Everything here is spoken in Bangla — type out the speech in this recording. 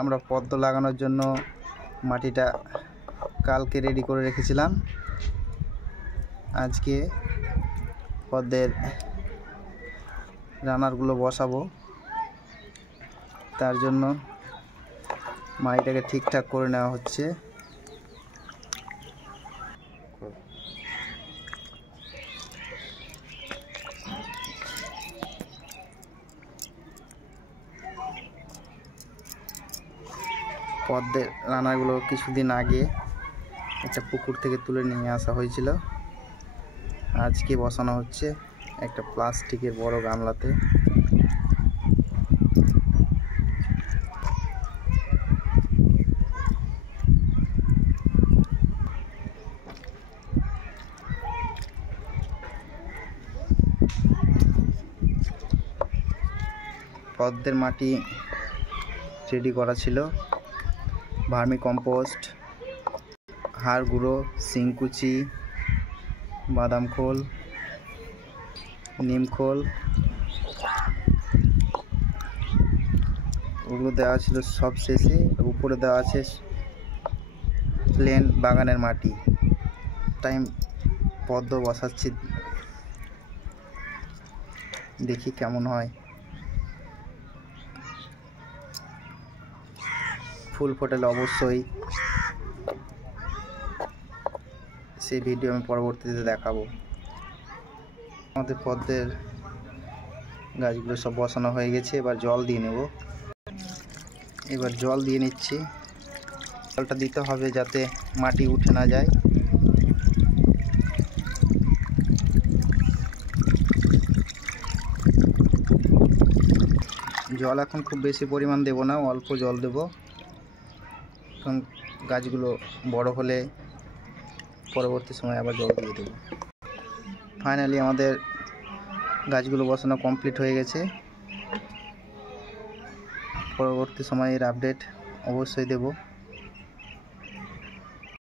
আমরা পদ্ম লাগানোর জন্য মাটিটা কালকে রেডি করে রেখেছিলাম। আজকে পদ্মের রানারগুলো বসাবো, তার জন্য মাটিটাকে ঠিকঠাক করে নেওয়া হচ্ছে। পদ্মের রানাগুলো কিছুদিন আগে একটা পুকুর থেকে তুলে নিয়ে আসা হয়েছিল, আজকে বসানো হচ্ছে একটা প্লাস্টিকের বড় গামলাতে। পদ্মের মাটি রেডি করা ছিল, ভার্মি কম্পোস্ট, হাড় গুঁড়ো, শিংকুচি, বাদাম খোল, নিম খোল, ওগুলো দেওয়া ছিল সব শেষে। উপরে দেওয়া আছে প্লেন বাগানের মাটি। টাইম পদ্ম বসাচ্ছি, দেখি কেমন হয়। ফুল ফোটালে অবশ্যই সেই ভিডিও আমি পরবর্তীতে দেখাবো। আমাদের পদ্মের গাছগুলো সব বসানো হয়ে গেছে, এবার জল দিয়ে নেব। এবার জল দিয়ে নিচ্ছি। জলটা দিতে হবে যাতে মাটি উঠে না যায়। জল এখন খুব বেশি পরিমাণ দেব না, অল্প জল দেব, কারণ গাছগুলো বড় হলে পরবর্তী সময় আবার জল দিয়ে দেব। ফাইনালি আমাদের গাছগুলো বসানো কমপ্লিট হয়ে গেছে। পরবর্তী সময়ের আপডেট অবশ্যই দেব।